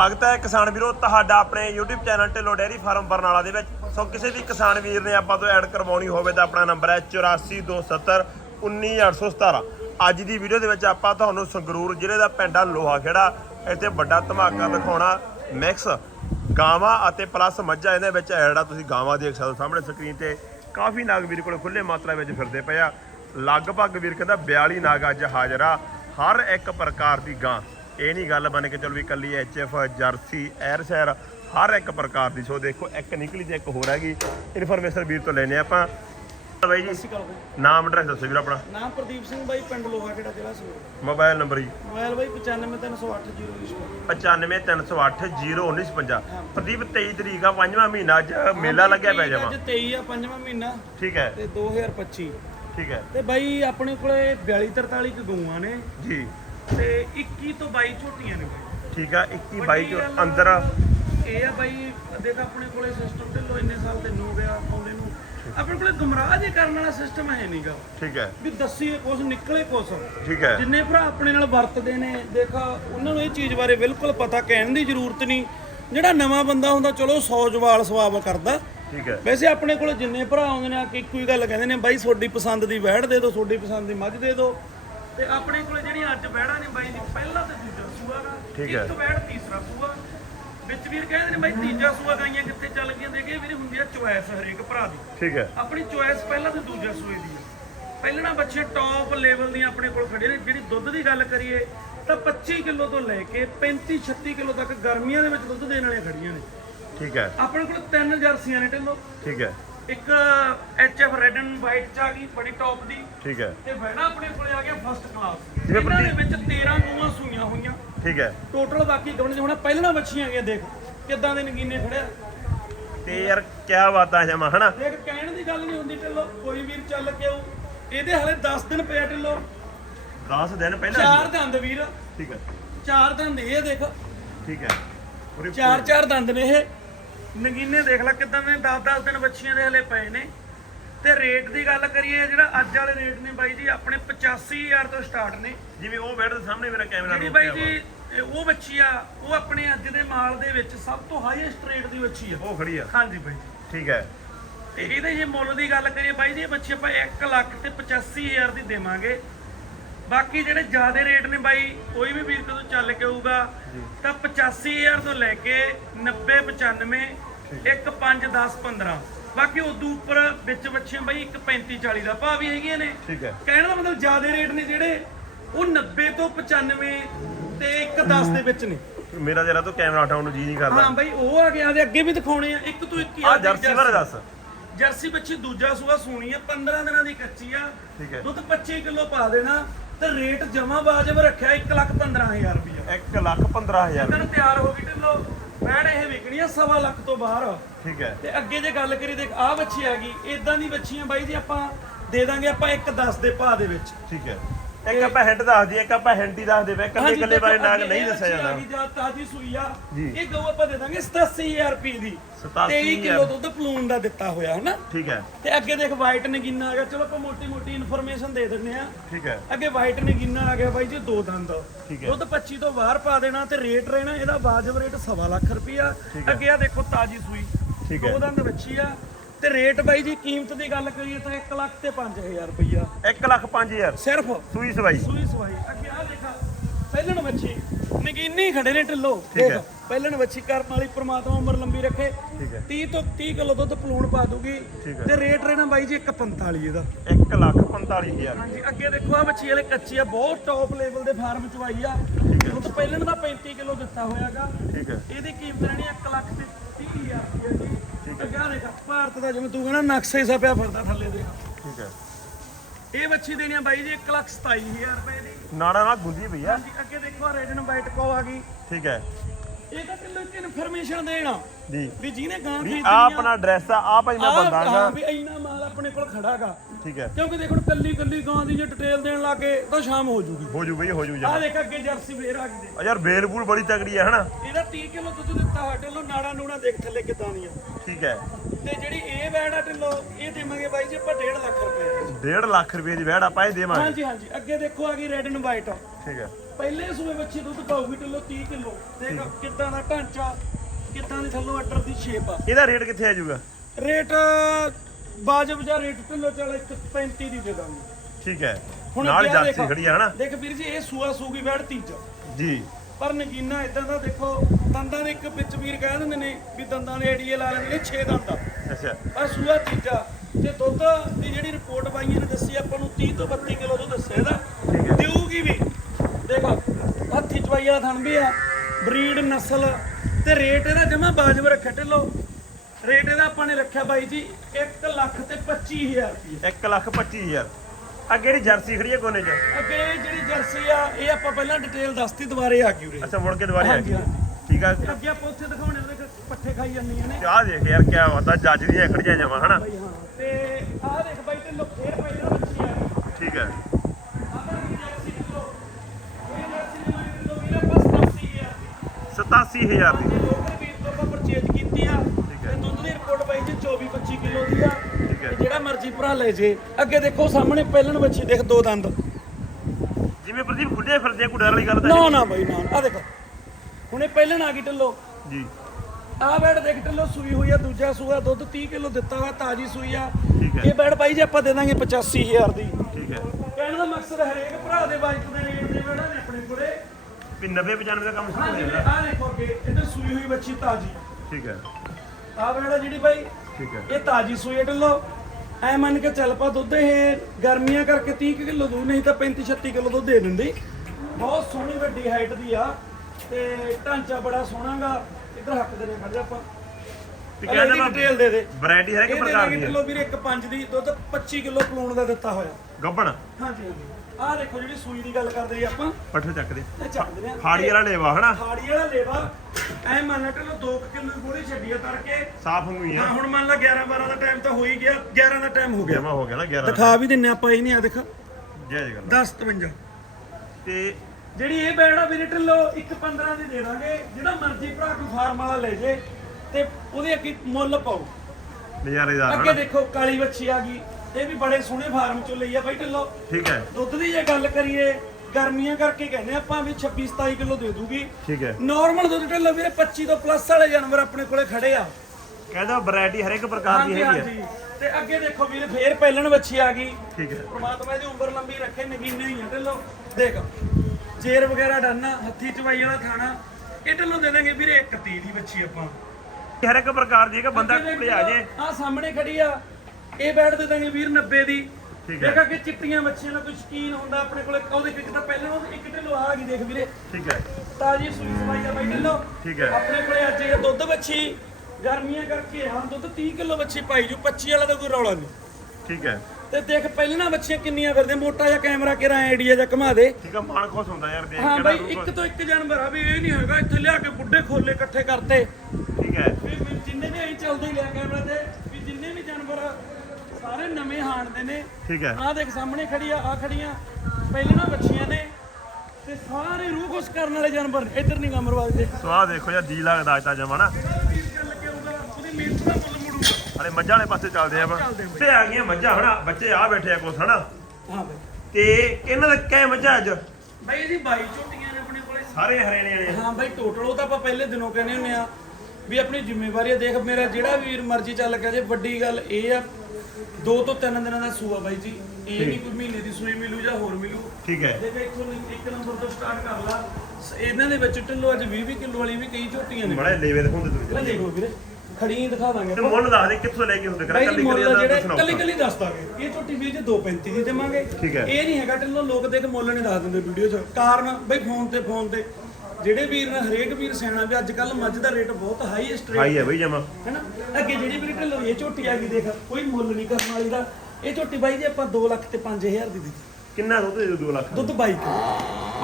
ਸਵਾਗਤ ਹੈ ਕਿਸਾਨ ਵੀਰੋ, ਤੁਹਾਡਾ ਆਪਣੇ YouTube channel Dhillon dairy farm Barnala ਦੇ ਵਿੱਚ। ਸੋ ਕਿਸੇ ਵੀ ਕਿਸਾਨ ਵੀਰ ਨੇ ਆਪਾਂ ਤੋਂ ਐਡ ਕਰਵਾਉਣੀ ਹੋਵੇ ਤਾਂ ਆਪਣਾ ਨੰਬਰ ਹੈ 8427 19817 ਅੱਜ ਦੀ ਵੀਡੀਓ ਦੇ ਵਿੱਚ ਆਪਾਂ ਤੁਹਾਨੂੰ ਸੰਗਰੂਰ ਜ਼ਿਲ੍ਹੇ ਦਾ ਪਿੰਡ ਆ, ਲੋਹਾ ਖੇੜਾ। ਇੱਥੇ ਵੱਡਾ ਧਮਾਕਾ ਦਿਖਾਉਣਾ ਮਿਕਸ ਗਾਵਾਂ ਅਤੇ ਪਲੱਸ ਮੱਝਾਂ ਇਹਦੇ ਵਿੱਚ ਹੈ ਜਿਹੜਾ ਤੁਸੀਂ ਗਾਵਾਂ ਦੇਖ ਸਕਦੇ ਹੋ ਸਾਹਮਣੇ ਸਕਰੀਨ ਤੇ। ਕਾਫੀ ਨਾਗ ਵੀਰ ਕੋਲ ਖੁੱਲੇ ਮਾਤਰਾ ਵਿੱਚ ਫਿਰਦੇ ਪਏ ਆ। ਲਗਭਗ ਵੀਰ ਕਹਿੰਦਾ 42 ਨਾਗ ਅੱਜ ਹਾਜ਼ਰ ਆ। ਹਰ ਇੱਕ ਪ੍ਰਕਾਰ ਦੀ ਗਾਂ। ਇਹ ਨਹੀਂ ਗੱਲ ਬਣ ਕੇ ਚਲੋ ਵੀ ਕੱਲੀ ਐਚਐਫ ਜਰਸੀ ਐਰ ਸ਼ਹਿਰ ਹਰ ਇੱਕ ਪ੍ਰਕਾਰ ਦੀ ਸੋ ਦੇਖੋ ਇੱਕ ਨਿਕਲੀ ਤੇ ਇੱਕ ਹੋਰ ਹੈਗੀ। ਇਨਫੋਰਮੇਸ਼ਨ ਵੀਰ ਤੋਂ ਲੈਨੇ ਆਪਾਂ। ਬਾਈ ਜੀ ਨਾਮ ਐਡਰੈਸ ਦੱਸੋ ਵੀਰ ਆਪਣਾ। ਨਾਮ ਪ੍ਰਦੀਪ ਸਿੰਘ ਬਾਈ ਪਿੰਡ ਲੋਹਾ ਕਿਹੜਾ ਜ਼ਿਲ੍ਹਾ ਸੂਰ ਮੋਬਾਈਲ ਨੰਬਰ ਜੀ। ਮੋਬਾਈਲ ਬਾਈ 953080 9530801955 ਪ੍ਰਦੀਪ 23 ਤਰੀਕ ਆ ਪੰਜਵਾਂ ਮਹੀਨਾ ਅੱਜ ਮੇਲਾ ਲੱਗਿਆ ਪਿਆ ਜਮਾ। ਅੱਜ 23 ਆ ਪੰਜਵਾਂ ਮਹੀਨਾ। ਠੀਕ ਹੈ। ਤੇ 2025 ਠੀਕ ਹੈ। ਤੇ ਬਾਈ ਆਪਣੇ ਕੋਲੇ 42 43 ਕੁ ਗਊਆਂ ਨੇ। ਜੀ। ਤੇ 21 ਤੋਂ 22 ਝੋਟੀਆਂ ਨੇ ਬਾਈ। ਠੀਕ ਆ 21 22 ਚੋਂ ਅੰਦਰ ਇਹ ਆ ਬਾਈ ਦੇਖ ਆਪਣੇ ਕੋਲੇ ਸਿਸਟਮ ਢਿੱਲੋ ਇੰਨੇ ਸਾਲ ਤੇ ਨੂੰ ਗਿਆ ਆਉਂਦੇ ਨੂੰ। ਆਪਣੇ ਕੋਲੇ ਗੁੰਮਰਾਹ ਜੇ ਕਰਨ ਵਾਲਾ ਸਿਸਟਮ ਹੈ ਨਹੀਂਗਾ ਠੀਕ ਹੈ। ਵੀ ਦੱਸੀਏ ਕੁਛ ਨਿਕਲੇ ਕੁਛ। ਠੀਕ ਹੈ। ਜਿੰਨੇ ਭਰਾ ਆਪਣੇ ਨਾਲ ਵਰਤਦੇ ਨੇ ਦੇਖਾ ਉਹਨਾਂ ਨੂੰ ਇਹ ਚੀਜ਼ ਬਾਰੇ ਬਿਲਕੁਲ ਪਤਾ ਕਹਿਣ ਦੀ ਜ਼ਰੂਰਤ ਨਹੀਂ ਜਿਹੜਾ ਨਵਾਂ ਬੰਦਾ ਹੁੰਦਾ ਚਲੋ 100 ਜਵਾਲ ਸਵਾਬ ਕਰਦਾ। ਠੀਕ ਹੈ। ਵੈਸੇ ਆਪਣੇ ਕੋਲ ਜਿੰਨੇ ਭਰਾ ਆਉਂਦੇ ਨੇ ਆ ਕੇ ਇੱਕੋ ਹੀ ਗੱਲ ਕਹਿੰਦੇ ਨੇ ਬਾਈ ਤੁਹਾਡੀ ਪਸੰਦ ਦੀ ਵਹਿੜ ਦੇ ਦਿਓ ਤੁਹਾਡੀ ਪਸੰਦ ਦੀ ਮੱਝ ਦੇ ਦਿਓ। ਤੇ ਆਪਣੇ ਕੋਲ ਜਿਹੜੀਆਂ ਅੱਜ ਵਹਿੜਾਂ ਨੇ ਬਾਈ ਦੀ ਪਹਿਲਾ ਤੇ ਦੂਜਾ ਸੂਆ ਠੀਕ ਹੈ। ਇੱਕ ਵਹਿੜ ਤੀਸਰਾ ਸੂਆ। ਵਿੱਚ ਵੀਰ ਕਹਿੰਦੇ ਨੇ ਬਾਈ ਤੀਜਾ ਸੂਆ ਗਾਈਆਂ ਕਿੱਥੇ ਚੱਲ ਗਈਆਂ ਦੇਖੇ ਵੀਰ ਹੁੰਦੀ ਆ ਚੁਆਇਸ ਹਰੇਕ ਭਰਾ ਦੀ। ਠੀਕ ਹੈ। ਆਪਣੀ ਚੋਇਸ ਪਹਿਲਾਂ ਤੇ ਦੂਜਾ ਸੂਏ ਦੀ ਹੈ ਪਹਿਲਾਂ ਬੱਚੇ ਟੌਪ ਲੈਵਲ ਦੀਆਂ ਆਪਣੇ ਕੋਲ ਖੜੇ ਨੇ ਜਿਹੜੀ ਦੁੱਧ ਦੀ ਗੱਲ ਕਰੀਏ ਤਾਂ 25 ਕਿਲੋ ਤੋਂ ਲੈ ਕੇ 35 36 ਕਿਲੋ ਤੱਕ ਗਰਮੀਆਂ ਦੇ ਵਿੱਚ ਦੁੱਧ ਦੇਣ ਵਾਲੀਆਂ ਖੜੀਆਂ ਨੇ। ਠੀਕ ਹੈ। ਆਪਣੇ ਕੋਲ ਤਿੰਨ ਜਰਸੀਆਂ ਨੇ ਢਿੱਲੋ। ਠੀਕ ਹੈ। ਇੱਕ ਐਚਐਫ ਰੈਡ ਐਂਡ ਵਾਈਟ ਚ ਆ ਗਈ ਬੜੀ ਟੌਪ ਦੀ। ਠੀਕ ਹੈ। ਤੇ ਵੈੜਾ ਆਪਣੇ ਕੋਲੇ ਆ ਗਿਆ ਫਸਟ ਕਲਾਸ ਜਿਵੇਂ ਇਹਨਾਂ ਦੇ ਵਿੱਚ 13 ਗੂਆਂ ਸੂਈਆਂ ਹੋਈਆਂ। ਠੀਕ ਹੈ। ਟੋਟਲ ਬਾਕੀ ਗਵਣ ਹੁਣ ਪਹਿਲਾਂ ਬੱਚੀਆਂ ਹੈਗੀਆਂ ਦੇਖ ਕਿੱਦਾਂ ਦੇ ਨਗੀਨੇ ਖੜਿਆ। ਤੇ ਯਾਰ ਕੀ ਬਾਤਾਂ ਜਮਾ ਹਨਾ? ਦੇਖ ਕਹਿਣ ਦੀ ਗੱਲ ਨਹੀਂ ਹੁੰਦੀ ਢਿੱਲੋ ਕੋਈ ਵੀਰ ਚੱਲ ਕੇ ਆਉ ਇਹਦੇ ਹਲੇ 10 ਦਿਨ ਪਿਆ ਢਿੱਲੋ। 10 ਦਿਨ ਪਹਿਲਾਂ ਚਾਰ ਦੰਦ ਵੀਰ। ਠੀਕ ਹੈ। ਚਾਰ ਦੰਦ ਇਹ ਦੇਖ। ਠੀਕ ਹੈ। ਚਾਰ ਚਾਰ ਦੰਦ ਨੇ ਇਹ। ਨਗੀਨੇ ਦੇਖ ਲੈ ਕਿਦਾਂ ਨੇ 10-10 ਦਿਨ ਬੱਚੀਆਂ ਦੇ ਹਲੇ ਪਏ ਨੇ। ਤੇ ਰੇਟ ਦੀ ਗੱਲ ਕਰੀਏ ਜਿਹੜਾ ਅੱਜ ਵਾਲੇ ਰੇਟ ਨੇ ਬਾਈ ਜੀ ਆਪਣੇ 85000 ਤੋਂ ਸਟਾਰਟ ਨੇ। ਜਿਵੇਂ ਉਹ ਬੈਠ ਦੇ ਸਾਹਮਣੇ ਮੇਰਾ ਕੈਮਰਾ ਜਿਹੜੀ ਬਾਈ ਜੀ ਇਹ ਉਹ ਬੱਚੀ ਆ ਉਹ ਆਪਣੇ ਅੱਜ ਦੇ ਮਾਲ ਦੇ ਵਿੱਚ ਸਭ ਤੋਂ ਹਾਈਐਸਟ ਰੇਟ ਦੀ ਬੱਚੀ ਆ। ਉਹ ਖੜੀ ਆ। ਹਾਂਜੀ ਬਾਈ ਠੀਕ ਹੈ। ਤੇ ਇਹਦੇ ਜੇ ਮੁੱਲ ਦੀ ਗੱਲ ਕਰੀਏ ਬਾਈ ਜੀ ਇਹ ਬੱਚੀ ਆਪਾਂ 1 ਲੱਖ ਤੇ 85000 ਦੀ ਦੇਵਾਂਗੇ। ਬਾਕੀ ਜਿਹੜੇ ਜ਼ਿਆਦਾ ਰੇਟ ਨੇ ਬਾਈ ਕੋਈ ਵੀ ਵੀਰ ਕਦੋਂ ਚੱਲ ਕੇ ਆਊਗਾ ਤਾਂ 85000 ਤੋਂ ਲੈ ਕੇ 90 95 1 5 10 15 ਬਾਕੀ ਉਦੋਂ ਉੱਪਰ ਵਿੱਚ ਬੱਚੀਆਂ ਬਾਈ 1 35 40 ਦਾ ਭਾਅ ਵੀ ਹੈਗੀਆਂ ਨੇ। ਠੀਕ ਹੈ। ਕਹਿਣ ਦਾ ਮਤਲਬ ਜ਼ਿਆਦਾ ਰੇਟ ਨੇ ਜਿਹੜੇ ਉਹ 90 ਤੋਂ 95 ਤੇ 1 10 ਦੇ ਵਿੱਚ ਨੇ। ਮੇਰਾ ਜਰਾ ਤੋਂ ਕੈਮਰਾ ਹਟਾਉਣ ਨੂੰ ਜੀ ਨਹੀਂ ਕਰਦਾ। ਹਾਂ ਬਾਈ ਉਹ ਆ ਗਿਆ ਦੇ ਅੱਗੇ ਵੀ ਦਿਖਾਉਣੇ ਆ। ਇੱਕ ਤੋਂ ਇੱਕ ਹੀ ਆ ਜਰਸੀ ਬਾਰੇ ਦੱਸ। ਜਰਸੀ ਬੱਚੀ ਦੂਜਾ ਸੂਆ ਸੂਣੀ ਆ 15 ਦਿਨਾਂ ਦੀ ਕੱਚੀ ਆ। ਠੀਕ ਹੈ। ਦੁੱਧ 25 ਕਿਲੋ ਪਾ ਦੇਣਾ। ਤੇ ਰੇਟ ਜਮਾ ਵਾਜਬ ਰੱਖਿਆ 1 ਲੱਖ 15000 ਰੁਪਇਆ 1 ਲੱਖ 15000 ਇਹਨਾਂ ਤਿਆਰ ਹੋ ਗਈ ਢਿੱਲੋ ਮੈਡ ਇਹ ਵਿਕਣੀ ਆ ਸਵਾ ਲੱਖ ਤੋਂ ਬਾਹਰ। ਠੀਕ ਹੈ। ਤੇ ਅੱਗੇ ਜੇ ਗੱਲ ਕਰੀ ਦੇਖ ਆਹ ਬੱਚੀ ਆ ਗਈ ਇਦਾਂ ਦੀ ਬੱਚੀਆਂ ਬਾਈ ਜੀ ਆਪਾਂ ਦੇ ਦਾਂਗੇ ਆਪਾਂ 1 10 ਦੇ ਭਾਅ ਦੇ ਵਿੱਚ। ਠੀਕ ਹੈ। ਇੱਕ ਆਪਾਂ ਹੈਂਡ ਦੱਸ ਦਈਏ ਇੱਕ ਆਪਾਂ ਹੈਂਡੀ ਦੱਸ ਦੇਵੇ ਕੱਲੇ ਕੱਲੇ ਬਾਰੇ ਨਾਗ ਨਹੀਂ ਦੱਸਿਆ ਜਾਂਦਾ। ਗਈ ਜਾਂ ਤਾਜੀ ਸੂਈ ਆ। ਜੀ। ਇਹ ਗਊ ਆਪਾਂ ਦੇ ਦਾਂਗੇ 87000 ਰੁਪਏ ਦੀ। 23 ਕਿਲੋ ਦੁੱਧ ਪਲੂਣ ਦਾ ਦਿੱਤਾ ਹੋਇਆ ਹਨਾ? ਠੀਕ ਹੈ। ਤੇ ਅੱਗੇ ਦੇਖ ਵਾਈਟ ਨਗੀਨਾ ਆ ਗਿਆ। ਚਲੋ ਆਪਾਂ ਮੋਟੀ ਮੋਟੀ ਇਨਫੋਰਮੇਸ਼ਨ ਦੇ ਦਿੰਨੇ ਆ ਠੀਕ ਹੈ। ਅੱਗੇ ਵਾਈਟ ਨਗੀਨਾ ਆ ਗਿਆ ਬਾਈ ਜੀ ਦੋ ਦੰਦ। ਠੀਕ ਹੈ। ਦੁੱਧ 25 ਤੋਂ ਬਾਹਰ ਪਾ ਦੇਣਾ ਤੇ ਰੇਟ ਰਹਿਣਾ ਇਹਦਾ ਵਾਜਬ ਰੇਟ ਸਵਾ ਲੱਖ ਰੁਪਿਆ ਅੱਗੇ ਆ ਦੇਖੋ ਤਾਜੀ ਸੂਈ। ਠੀਕ ਹੈ। ਦੋ ਦੰਦ ਬੱਚੀ ਆ। ਤੇ ਰੇਟ ਬਾਈ ਜੀ ਕੀਮਤ ਦੀ ਗੱਲ ਕਰੀਏ ਤਾਂ 1 ਲੱਖ ਤੇ 5000 ਰੁਪਿਆ 1 ਲੱਖ 5000 ਸਿਰਫ? ਸੂਈ ਸਵਾਈ। ਸੂਈ ਸਵਾਈ। ਅੱਗੇ ਆ ਦੇਖਾ ਪਹਿਲਣ ਨਗੀਨੀ ਖੜੇ ਨੇ ਢਿੱਲੋ। ਠੀਕ ਦੇਖ ਹੈ। ਪਹਿਲਣ ਬੱਚੀ ਕਰਨ ਵਾਲੀ ਪ੍ਰਮਾਤਮਾ ਉਮਰ ਲੰਬੀ ਰੱਖੇ। ਠੀਕ ਹੈ। 30 ਤੋਂ 30 ਕਿਲੋ ਦੁੱਧ ਪਲੂਣ ਪਾ ਦੂਗੀ। ਤੇ ਰੇਟ ਰਹਿਣਾ ਬਾਈ ਜੀ 145 ਇਹਦਾ 1 ਲੱਖ 45000 ਹਾਂਜੀ ਅੱਗੇ ਦੇਖੋ ਆ ਬੱਚੀ ਵਾਲੇ ਕੱਚੀ ਆ ਬਹੁਤ ਟੌਪ ਲੈਵਲ ਦੇ ਫਾਰਮ ਚ ਆਈ ਆ। ਦੁੱਧ ਪਹਿਲਣ ਦਾ 35 ਕਿਲੋ ਦਿੱਤਾ ਹੋਇਆਗਾ। ਠੀਕ ਹੈ। ਇਹਦੀ ਕੀਮਤ ਰਹਿਣੀ 1 ਲੱਖ ਤੇ 30000 ਰੁਪਏ ਜੀ। ਅੱਗੇ ਆ ਦੇਖ ਭਾਰਤ ਦਾ ਜਿਵੇਂ ਤੂੰ ਕਹਿੰਦਾ ਨਕਸ਼ਾ ਹੀ ਸਾ ਪਿਆ ਫਿਰਦਾ ਥੱਲੇ ਦੇ ਠੀਕ ਹੈ। ਇਹ ਬੱਚੀ ਦੇਣੀ ਆ ਬਾਈ ਜੀ 1 ਲੱਖ 27000 ਰੁਪਏ ਦੀ। ਨਾੜਾ ਨਾਲ ਗੁੰਦੀ ਪਈ ਆ। ਹਾਂਜੀ ਅੱਗੇ ਦੇਖੋ ਰੈਡ ਐਂਡ ਵਾਈਟ ਕੋ ਆ ਗਈ। ਠੀਕ ਹੈ। ਇਹ ਤਾਂ ਕਿਲੋ ਇਨਫੋਰਮੇਸ਼ਨ ਦੇਣਾ ਜੀ। ਵੀ ਜਿਹਨੇ ਗਾਂ ਖਰੀਦਣੀ ਆ। ਆਪਣਾ ਐਡਰੈਸ ਆ ਆ ਭਾਈ ਮੈਂ ਬੰਦਾ ਹਾਂ ਵੀ ਇੰਨਾ ਮਾਲ ਆਪਣੇ ਕੋਲ ਖੜਾਗਾ ਠੀਕ ਹੈ। ਕਿਉਂਕਿ ਦੇਖੋ ਕੱਲੀ ਕੱਲੀ ਗਾਂ ਦੀ ਜੇ ਡਿਟੇਲ ਦੇਣ ਲੱਗੇ ਤਾਂ ਸ਼ਾਮ ਹੋ ਜੂਗੀ। ਹੋ ਜੂ ਬਈ ਹੋ ਜੂ ਆ ਦੇਖ ਅੱਗੇ ਜਰਸੀ ਫੇਰ ਆ ਗਈ ਦੇ ਯਾਰ ਬੇਲਬੂਲ ਬੜੀ ਤਗੜੀ ਆ ਹਨਾ? ਇਹਦਾ 30 ਕਿਲੋ ਦੁੱਧ ਦਿੱਤਾ ਹੋਇਆ ਢਿੱਲੋ ਨਾੜਾ ਨੂੜਾ ਦੇਖ ਥੱਲੇ ਕਿਦਾਂ ਦੀਆਂ। ਠੀਕ ਹੈ। ਤੇ ਜਿਹੜੀ ਇਹ ਵੈੜ ਆ ਢਿੱਲੋ ਇਹ ਦੇਵਾਂਗੇ ਬਾਈ ਜੀ ਆਪਾਂ 1.5 ਲੱਖ ਰੁਪਏ 1.5 ਲੱਖ ਰੁਪਏ ਦੀ ਵੈੜ ਆਪਾਂ ਇਹ ਦੇਵਾਂਗੇ। ਹਾਂਜੀ ਹਾਂਜੀ। ਅੱਗੇ ਦੇਖੋ ਆ ਗਈ ਰੈਡ ਐਂਡ ਵਾਈਟ ਠੀਕ ਹੈ। ਪਹਿਲੇ ਸੂਏ ਬੱਚੀ ਦੁੱਧ ਪਾਉਗੀ ਕਿਲੋ 30 ਕਿਲੋ। ਦੇਖ ਕਿੱਦਾਂ ਦਾ ਢਾਂਚਾ ਕਿੱਦਾਂ ਦੀ ਥੱਲੋਂ ਅੱਡਰ ਦੀ ਸ਼ੇਪ ਆ। ਇਹਦਾ ਰੇਟ ਕਿੱਥੇ ਆ ਜਾਊਗਾ? ਰੇਟ ਬਾਜਬ ਜਾਂ ਰੇਟ ਕਿਲੋ ਚੱਲ 135 ਦੀ ਦੇ ਦਾਂਗੇ। ਠੀਕ ਹੈ। ਹੁਣ ਨਾਲ ਅੱਗੇ ਆਹ ਜਰਸੀ ਦੇਖੋ। ਖੜੀ ਆ ਹਨਾ? ਦੇਖ ਵੀਰ ਜੀ ਇਹ ਸੂਆ ਸੂਗੀ ਵੈੜ ਤੀਜਾ। ਜੀ। ਪਰ ਨਗੀਨਾ ਇਦਾਂ ਦਾ ਦੇਖੋ ਦੰਦਾਂ ਦੇ ਇੱਕ ਵਿੱਚ ਵੀਰ ਕਹਿ ਦਿੰਦੇ ਨੇ ਵੀ ਦੰਦਾਂ ਦੇ ਏੜੀਏ ਲਾ ਲੈਂਦੇ ਨੇ 6 ਦੰਦ ਆ। ਅੱਛਾ। ਪਰ ਸੂਆ ਤੀਜਾ। ਤੇ ਦੁੱਧ ਦੀ ਜਿਹੜੀ ਰਿਪੋਰਟ ਬਾਈਆਂ ਨੇ ਦੱਸੀ ਆਪਾਂ ਨੂੰ 30 ਤੋਂ 32 ਕਿਲੋ ਦੁੱਧ ਦੱਸਿਆ ਇਹਦਾ। ਹੈ। ਦੇਊਗੀ ਵੀ। ਦੇਖੋ ਹੱਥੀ ਚਵਾਈ ਵਾਲਾ ਥਣ ਵੀ ਆ। ਬਰੀਡ ਨਸਲ ਤੇ ਰੇਟ ਇਹਦਾ ਜਮਾ ਬਾਜਬ ਰੱਖਿਆ ਢਿੱਲੋ। ਰੇਟ ਇਹਦਾ ਆਪਾਂ ਨੇ ਰੱਖਿਆ ਬਾਈ ਜੀ 1 ਲੱਖ ਤੇ 25000 ਰੁਪਏ 1 ਲੱਖ 25000 ਅੱਗੇ ਜਿਹੜੀ ਜਰਸੀ ਖੜੀ ਹੈ ਕੋਨੇ 'ਚ? ਅੱਗੇ ਜਿਹੜੀ ਜਰਸੀ ਆ ਇਹ ਆਪਾਂ ਪਹਿਲਾਂ ਡਿਟੇਲ ਦੱਸਤੀ ਦੁਬਾਰੇ ਆ ਗਈ ਉਰੇ। ਅੱਛਾ ਮੁੜ ਕੇ ਦੁਬਾਰੇ ਆ ਗਈ। ਠੀਕ ਆ। ਅੱਗੇ ਆਪਾਂ ਉੱਥੇ ਦਿਖਾਉਣੇ ਉਹਦੇ ਪੱਠੇ ਖਾਈ ਜਾਂਦੀਆਂ ਨੇ। ਆਹ ਦੇਖ ਯਾਰ ਕਿਆ ਹੁੰਦਾ ਜੱਜ ਦੀਆਂ ਖੜੀਆਂ ਜਾਵਾਂ ਹਨਾ? ਤੇ ਆਹ ਦੇਖ ਬਾਈ ਤੇ ਲੋ ਫੇਰ ਪਈ ਜਿਹੜਾ ਬੱਚੀ ਆ। ਗਈ ਠੀਕ ਹੈ ਆਹ ਵੀ ਜਰਸੀ ਕਿਲੋ ਇਹ ਜਰਸੀ ਕਿਲੋ ਵੀਰੇ ਬਸ 80000 87000 ਦੀ। ਲੋਕਲ ਵੀਰ ਤੋਂ ਆਪਾਂ ਪਰਚੇਜ ਕੀਤੀ ਆ ਠੀਕ ਹੈ। ਤੇ ਦੁੱਧ ਦੀ ਰਿਪੋਰਟ ਬਾਈ ਜੀ 24 25 ਕਿਲੋ ਦੀ ਆ। ਤੇ ਜਿਹੜਾ ਮਰਜ਼ੀ ਭਰਾ ਲੈ ਜੇ। ਅੱਗੇ ਦੇਖੋ ਸਾਹਮਣੇ ਪਹਿਲਣ ਬੱਚੀ ਦੇਖ ਦੋ ਦੰਦ। ਜਿਵੇਂ ਪ੍ਰਦੀਪ ਖੁੱਡੇ ਫਿਰਦੇ ਆ ਕੋਈ ਡਰ ਵਾਲੀ ਗੱਲ ਤਾਂ ਨਾ। ਨਾ ਬਾਈ ਨਾ ਆ ਦੇਖੋ। ਹੁਣੇ ਪਹਿਲਣ ਆ ਗਈ ਢਿੱਲੋ। ਜੀ। ਆ ਬੈੜ ਦੇਖ ਢਿੱਲੋ ਸੂਈ ਹੋਈ ਆ ਦੂਜਾ ਸੂਆ ਦੁੱਧ 30 ਕਿਲੋ ਦਿੱਤਾ ਹੋਇਆ ਤਾਜੀ ਸੂਈ ਆ। ਠੀਕ ਹੈ। ਇਹ ਬੈੜ ਬਾਈ ਜੀ ਆਪਾਂ ਦੇ ਦਾਂਗੇ 85000 ਦੀ। ਠੀਕ ਹੈ। ਕਹਿਣ ਦਾ ਮਕਸਦ ਹਰੇਕ ਭਰਾ ਦੇ ਬਾਈਕ ਦੇ ਰੇਟ ਦੇ ਬੈੜਾ ਨੇ ਆਪਣੇ ਕੋਲੇ। ਵੀ 90 95 ਦਾ ਕੰਮ ਸ਼ੁਰੂ ਹੋ ਹਾਂਜੀ ਜਾਂਦਾ। ਆ ਦੇਖੋ ਅੱਗੇ ਇੱਧਰ ਸੂਈ ਹੋਈ ਬੱਚੀ ਤਾਜੀ। ਠੀਕ ਹੈ। ਆ ਬੈੜਾ ਜਿਹੜੀ ਬਾਈ ਠੀਕ ਹੈ। ਇਹ ਤਾਜੀ ਸੂਈ ਢਿੱਲੋ। ਐ ਮੰਨ ਕੇ ਚੱਲ ਪਾ ਦੁੱਧ ਇਹ ਗਰਮੀਆਂ ਕਰਕੇ 30 ਕਿਲੋ ਦੂ ਨਹੀਂ ਤਾਂ 35 36 ਕਿਲੋ ਦੁੱਧ ਦੇ ਦਿੰਦੀ। ਬਹੁਤ ਸੋਹਣੀ ਵੱਡੀ ਹਾਈਟ ਦੀ ਆ ਤੇ ਢਾਂਚਾ ਬੜਾ ਸੋਹਣਾਗਾ। ਇੱਧਰ ਹੱਕ ਦੇ ਨੇ ਖੜ ਜਾ ਆਪਾਂ। ਡਿਟੇਲ ਦੇ ਦੇ। ਵੈਰਾਈਟੀ ਹਰ ਇੱਕ ਪ੍ਰਕਾਰ ਦੀ ਹੈ। ਢਿੱਲੋ ਵੀਰੇ 1.5 ਦੀ ਦੁੱਧ 25 ਕਿਲੋ ਪਲੂਣ ਦਾ ਦਿੱਤਾ ਹੋਇਆ। ਗੱਬਣ? ਹਾਂਜੀ ਹਾਂਜੀ। ਆਹ ਦੇਖੋ ਜਿਹੜੀ ਸੂਈ ਦੀ ਗੱਲ ਕਰਦੇ ਜੀ ਆਪਾਂ। ਪੱਠੇ ਚੱਕ ਦੇ। ਇਹ ਚੱਕਦੇ ਨੇ ਹਾੜੀ ਵਾਲਾ ਲੇਵਾ ਹਨਾ? ਹਾੜੀ ਵਾਲਾ ਲੇਵਾ। ਐ ਮੰਨ ਲਾ ਢਿੱਲੋ 2 ਕਿਲੋ ਗੋਲੀ ਛੱਡੀ ਆ ਕਰਕੇ ਸਾਫ਼ ਹਾਂ ਆ। ਹੁਣ ਮੰਨ ਲਾ 11 12 ਦਾ ਟਾਈਮ ਤਾਂ ਹੋ ਹੀ ਗਿਆ। 11 ਦਾ ਟਾਈਮ ਹੋ ਗਿਆ। ਜਮਾ ਹੋ ਗਿਆ ਨਾ 11 ਦਿਖਾ ਵੀ ਦਿੰਨੇ ਆਪਾਂ ਇਹ ਨਹੀਂ ਆ ਦੇਖ। ਜੈ ਜੈ ਗੱਲ 10 53 ਤੇ ਜਿਹੜੀ ਇਹ ਬੈੜਾ ਵੀਰੇ ਢਿੱਲੋ ਇੱਕ 15 ਦੀ ਦੇ ਦਾਂਗੇ। ਜਿਹੜਾ ਮਰਜ਼ੀ ਭਰਾ ਕੋਈ ਫਾਰਮ ਵਾਲਾ ਲੈ ਜੇ ਤੇ ਉਹਦੇ ਅੱਗੇ ਮੁੱਲ ਪਾਓ। ਨਜ਼ਾਰੇਦਾਰ ਅੱਗੇ ਦੇਖੋ ਕਾਲੀ ਵੱਛੀ ਆ ਗਈ। ਇਹ ਵੀ ਬੜੇ ਸੋਹਣੇ ਫਾਰਮ ਚੋਂ ਲਈ ਆ ਬਾਈ ਢਿੱਲੋ। ਠੀਕ ਹੈ। ਦੁੱਧ ਦੀ ਜੇ ਗੱਲ ਕਰੀਏ ਗਰਮੀਆਂ ਕਰਕੇ ਕਹਿੰਦੇ ਆਪਾਂ ਵੀ 26 27 ਕਿਲੋ ਦੇ ਦੂਗੀ। ਠੀਕ ਹੈ। ਨਾਰਮਲ ਦੁੱਧ ਢਿੱਲੋ ਵੀਰੇ 25 ਤੋਂ ਪਲੱਸ ਵਾਲੇ ਜਾਨਵਰ ਆਪਣੇ ਕੋਲੇ ਖੜੇ ਆ। ਕਹਿੰਦਾ ਵੈਰਾਈਟੀ ਹਰ ਇੱਕ ਪ੍ਰਕਾਰ ਦੀ ਹੈਗੀ ਹੈ ਤੇ ਅੱਗੇ ਦੇਖੋ ਵੀਰੇ ਫੇਰ ਪਹਿਲਣ ਵੱਛੀ ਆ ਗਈ। ਠੀਕ ਹੈ। ਪ੍ਰਮਾਤਮਾ ਦੀ ਉਮਰ ਲੰਬੀ ਰੱਖੇ ਨਗੀਨੇ ਹੀ ਆ ਢਿੱਲੋ। ਦੇਖ ਜੇਰ ਵਗੈਰਾ ਡਾਨਾ ਹੱਥੀ ਚਵਾਈ ਵਾਲਾ ਖਾਣਾ ਇਹ ਢਿੱਲੋ ਦੇ ਦਾਂਗੇ ਵੀਰੇ ਇੱਕ 30 ਦੀ ਬੱਚੀ ਆਪਾਂ। ਹਰ ਇੱਕ ਪ੍ਰਕਾਰ ਦੀ ਹੈਗਾ ਬੰਦਾ ਕੋਲੇ ਆ ਜੇ। ਆ ਸਾਹਮਣੇ ਖੜੀ ਆ ਇਹ ਬੈਠ ਦੇ ਦਾਂਗੇ ਵੀਰ 90 ਦੀ। ਠੀਕ ਹੈ। ਦੇਖਾ ਕਿ ਚਿੱਟੀਆਂ ਬੱਚੀਆਂ ਦਾ ਕੋਈ ਸ਼ਕੀਨ ਹੁੰਦਾ ਆਪਣੇ ਕੋਲੇ ਉਹਦੇ ਇੱਕ ਤਾਂ ਪਹਿਲਾਂ ਉਹ ਇੱਕ ਢਿੱਲੋ ਆ ਗਈ ਦੇਖ ਵੀਰੇ। ਠੀਕ ਹੈ। ਤਾਜੀ ਸੂਈ ਸਵਾਈ ਆ ਬਾਈ ਢਿੱਲੋ। ਠੀਕ ਹੈ। ਆਪਣੇ ਕੋਲੇ ਅੱਜ ਇਹ ਦੁੱਧ ਬੱਚੀ ਗਰਮੀਆਂ ਕਰਕੇ ਹਾਂ ਦੁੱਧ 30 ਕਿਲੋ ਬੱਚੀ ਪਾਈ ਜੂ 25 ਵਾਲਾ ਤਾਂ ਕੋਈ ਰੌਲਾ ਨਹੀਂ। ਠੀਕ ਹੈ। ਤੇ ਦੇਖ ਪਹਿਲਾਂ ਬੱਚੀਆਂ ਕਿੰਨੀਆਂ ਫਿਰਦੇ ਮੋਟਾ ਜਿਹਾ ਕੈਮਰਾ ਕਿਰਾ ਆਈਡੀਆ ਜਿਹਾ ਘੁਮਾ ਦੇ। ਠੀਕ ਹੈ ਮਾਣ ਖੁਸ਼ ਹੁੰਦਾ ਯਾਰ ਦੇਖ ਹਾਂ ਬਾਈ ਨਾ ਇੱਕ ਤੋਂ ਇੱਕ ਜਾਨਵਰ ਆ ਵੀ ਇਹ ਨਹੀਂ ਹੈਗਾ ਇੱਥੇ ਲਿਆ ਕੇ ਬੁੱਢੇ ਖੋਲੇ ਇਕੱਠੇ ਕਰਤੇ। ਠੀਕ ਹੈ। ਵੀ ਵੀ ਜਿੰਨੇ ਵੀ ਅਸੀਂ ਚੱਲਦੇ ਹੀ ਲਿਆ ਕੈਮਰਾ ਤੇ ਵੀ ਜਿੰਨੇ ਵੀ ਜਾਨਵਰ ਸਾਰੇ ਨਵੇਂ ਹਾਣਦੇ ਨੇ। ਠੀਕ ਹੈ। ਆਹ ਦੇਖ ਸਾਹਮਣੇ ਖੜੀ ਆ ਆ ਖੜੀਆਂ। ਪਹਿਲਾਂ ਬੱਚੀਆਂ ਨੇ। ਤੇ ਸਾਰੇ ਰੂਹ ਖੁਸ਼ ਕਰਨ ਵਾਲੇ ਜਾਨਵਰ ਨੇ। ਇੱਧਰ ਨਹੀਂ ਗਮਰਵਾਜ ਦੇ। ਸੋ ਆਹ ਦੇਖੋ ਯਾਰ ਜੀ ਲੱਗਦਾ ਅੱਜ ਤਾਂ ਜਮਾ ਨਾ। ਚੱਲ ਕੇ ਆਊਗਾ ਉਹਦੀ ਮਿਹਨਤ ਦਾ ਮੁੱਲ ਮੁੜੂਗਾ ਹਲੇ ਮੱਝਾਂ ਵਾਲੇ ਪਾਸੇ ਚੱਲਦੇ ਆਪਾਂ। ਚੱਲਦੇ ਤੇ ਆ ਗਈਆਂ ਮੱਝਾਂ ਹਨਾ? ਬੱਚੇ ਆ ਬੈਠੇ ਆ ਕੋਲ ਹਨਾ? ਹਾਂ ਬਾਈ। ਤੇ ਇਹਨਾਂ ਦਾ ਕੈ ਮੱਝਾਂ ਅੱਜ? ਬਾਈ ਇਹਦੀ 22 ਝੋਟੀਆਂ ਨੇ ਆਪਣੇ ਕੋਲੇ। ਸਾਰੇ ਹਰਿਆਣੇ ਵਾਲੇ ਆ। ਹਾਂ ਬਾਈ ਟੋਟਲ ਉਹ ਤਾਂ ਆਪਾਂ ਪਹਿਲੇ ਦਿਨੋਂ ਕਹਿੰਦੇ ਹੁੰਨੇ ਆ ਵੀ ਆਪਣੀ ਜ਼ਿੰਮੇਵਾਰੀ ਆ। ਦੇਖ ਮੇਰਾ ਜਿਹੜਾ ਵੀਰ ਮਰਜ਼ੀ ਚੱਲ ਕੇ ਜੇ ਵੱਡੀ ਗੱਲ ਇਹ ਆ ਦੋ ਤੋਂ ਤਿੰਨ ਦਿਨਾਂ ਦਾ ਸੂਆ ਬਾਈ ਜੀ। ਇਹ ਨਹੀਂ ਕੋਈ ਮਹੀਨੇ ਦੀ ਸੂਈ ਮਿਲੂ ਜਾਂ ਹੋਰ ਮਿਲੂ। ਠੀਕ ਹੈ। ਦੇਖ ਇੱਥੋਂ ਨੀ- ਇੱਕ ਨੰਬਰ ਤੋਂ ਸਟਾਰਟ ਕਰ ਲਾ। ਇਹਨਾਂ ਦੇ ਵਿੱਚ ਢਿੱਲੋ ਅੱਜ 20 20 ਕਿਲੋ ਵਾਲੀ ਵੀ ਕਈ ਝੋਟੀਆਂ ਨੇ। ਬੜੇ ਲੇਵੇ ਦੇ ਹੁੰਦੇ ਇਹ ਤੁਸੀਂ ਦੇਖੋ ਵੀਰੇ ਖੜੀਆਂ ਦਿਖਾ ਦਾਂਗੇ ਤੇ ਮੁੱਲ ਦੱਸ ਦੇ ਕਿੱਥੋਂ ਲੈ ਕੇ ਹੁੰਦੇ ਕਰਾ ਕੱਲੀ ਕਰੀ ਜਿਹੜੇ ਦਾ ਕੱਲੀ ਕੱਲੀ ਦੱਸ ਦਾਂਗੇ। ਇਹ ਝੋਟੀ ਵੀਰ ਜੀ 235 ਦੀ ਦੇਵਾਂਗੇ। ਠੀਕ ਹੈ। ਇਹ ਨਹੀਂ ਹੈਗਾ ਢਿੱਲੋਂ ਲੋਕ ਦੇਖ ਮੁੱਲ ਨਹੀਂ ਦੱਸ ਦਿੰਦੇ ਵੀਡੀਓ 'ਚ। ਕਾਰਨ ਬਈ ਫੋਨ ਤੇ ਫੋਨ ਤੇ। ਜਿਹੜੇ ਵੀਰ ਨੇ ਹਰੇਕ ਵੀਰ ਸਿਆਣਾ ਵੀ ਅੱਜ ਕੱਲ ਮੱਝ ਦਾ ਰੇਟ ਬਹੁਤ ਹਾਈਐਸਟ ਰੇਟ ਹਾਈ ਹੈ ਬਈ ਜਮਾ। ਹੈਨਾ? ਅੱਗੇ ਜਿਹੜੀ ਵੀਰ ਢਿੱਲੋਂ ਇਹ ਝੋਟੀ ਆ ਗਈ ਦੇਖ ਕੋਈ ਮੁੱਲ ਨਹੀਂ ਕਰਨ ਵਾਲੀ ਦਾ। ਇਹ ਝੋਟੀ ਬਾਈ ਜੀ ਆਪਾਂ 2 ਲੱਖ ਤੇ 5000 ਦੀ ਦਿੱਤੀ। ਕਿੰਨਾ ਦੁੱਧ ਦੇ 2 ਲੱਖ? ਦੁੱਧ 22 ਕਿਲੋ।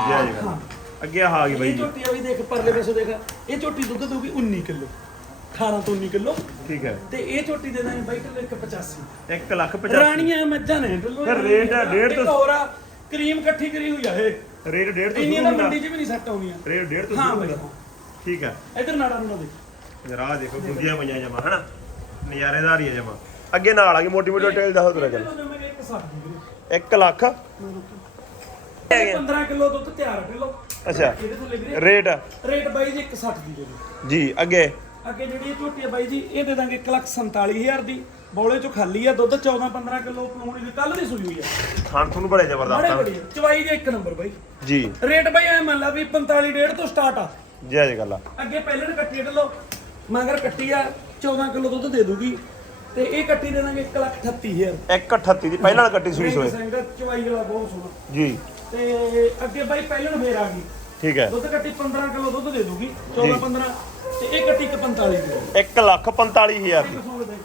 ਜੈ ਜੈ ਅੱਗੇ ਆਹ ਆ ਗਈ ਬਾਈ ਇਹ ਜੀ। ਝੋਟੀ ਆ ਵੀ ਦੇਖ ਪਰਲੇ ਪਾਸੇ ਦੇਖ। ਇਹ ਝੋਟੀ ਦੁੱਧ ਦਊਗੀ 19 ਕਿਲੋ। 18 ਤੋਂ 19 ਕਿਲੋ। ਠੀਕ ਹੈ। ਤੇ ਇਹ ਝੋਟੀ ਦੇ ਦਾਂਗੇ ਬਾਈ ਢਿੱਲੋਂ 185 1 ਲੱਖ 50 ਰਾਣੀਆਂ ਮੱਝਾਂ ਨੇ ਢਿੱਲੋਂ। ਫਿਰ ਰੇਟ ਆ, ਡੇਢ ਤੋਂ- ਇੱਕ ਹੋਰ ਆ ਕਰੀਮ ਇਕੱਠੀ ਕਰੀ ਹੋਈ ਆ ਇਹ। ਰੇਟ ਡੇਢ ਤੋਂ ਇੰਨੀਆਂ ਸ਼ੁਰੂ ਤਾਂ ਹੁੰਦਾ। ਮੰਡੀ 'ਚ ਵੀ ਨਹੀਂ ਸੈੱਟ ਆਉਂਦੀਆਂ ਰੇਟ ਡੇਢ ਤੋਂ ਹਾਂ ਸ਼ੁਰੂ ਬਾਈ ਹੁੰਦਾ। ਠੀਕ ਹੈ। ਇਧਰ ਨਾੜਾ ਨੂੰ ਦੇਖ ਜਰਾ ਦੇਖੋ ਗੁੰਦੀਆਂ ਪਈਆਂ ਜਮਾ ਹਨਾ? ਨਜ਼ਾਰੇਦਾਰ ਹੀ ਆ ਜਮਾ। ਅੱਗੇ ਨਾਲ ਆ ਗਈ ਮੋਟੀ ਮੋਟੀ ਟੇਲ ਦੱਸੋ ਤੇਰਾ ਚੱਲ ਮੈਂ ਇੱਕ ਸੱਤ ਦੀ ਵੀਰੇ 1 ਲੱਖ? ਇਹ 15 ਕਿਲੋ ਦੁੱਧ ਤਿਆਰ ਹੈ ਢਿੱਲੋਂ ਅੱਛਾ। ਇਹਦੇ ਥੱਲੇ ਵੀਰੇ ਰੇਟ? ਰੇਟ ਬਾਈ ਜੀ 160 ਦੀ ਦੇ ਦਿਓ ਜੀ ਅੱਗੇ। ਅੱਗੇ ਜਿਹੜੀ ਇਹ ਝੋਟੀ ਆ ਬਾਈ ਜੀ ਇਹ ਦੇ ਦਾਂਗੇ 147000 ਦੀ। ਬੌਲੇ ਚੋਂ ਖਾਲੀ ਆ ਦੁੱਧ 14 15 ਕਿਲੋ ਪੂਣੀ ਦੀ ਕੱਲ ਦੀ ਸੂਈ ਹੋਈ ਆ। ਖਾਣ ਤੁਹਾਨੂੰ ਬੜੇ ਬੜੇ ਜ਼ਬਰਦਸਤ ਆ ਬੜੀ ਆ। ਚਵਾਈ ਦੇ ਇੱਕ ਨੰਬਰ ਬਾਈ। ਜੀ। ਰੇਟ ਬਾਈ ਐ ਮੰਨ ਲਾ ਵੀ 45 ਡੇਢ ਤੋਂ ਸਟਾਰਟ ਆ। ਜੀ ਅੱਜ ਗੱਲ ਆ। ਅੱਗੇ ਪਹਿਲਾਂ ਕੱਟੀ ਢਲੋ ਮਗਰ ਕੱਟੀ ਆ 14 ਕਿਲੋ ਦੁੱਧ ਦੇ ਦੂਗੀ। ਤੇ ਇਹ ਕੱਟੀ ਦੇ ਦਾਂਗੇ 138000 138 ਦੀ ਪਹਿਲਾਂ ਕੱਟੀ ਸੂਈ ਸੋਏ। ਸਿੰਘ ਚਵਾਈ ਵਾਲਾ ਬਹੁਤ ਸੋਹਣਾ। ਜੀ। ਤੇ ਅੱਗੇ ਬਾਈ ਪਹਿਲਾਂ ਫੇਰ ਆ ਗਈ। ਠੀਕ ਹੈ। ਦੁੱਧ ਕੱਟੀ 15 ਕਿਲੋ ਦੁੱਧ ਦੇ ਦੂਗੀ 14 15 ਤੇ ਇਹ ਕੱਟੀ 45 ਦੀ। 1 ਲੱਖ 45000 ਦੀ।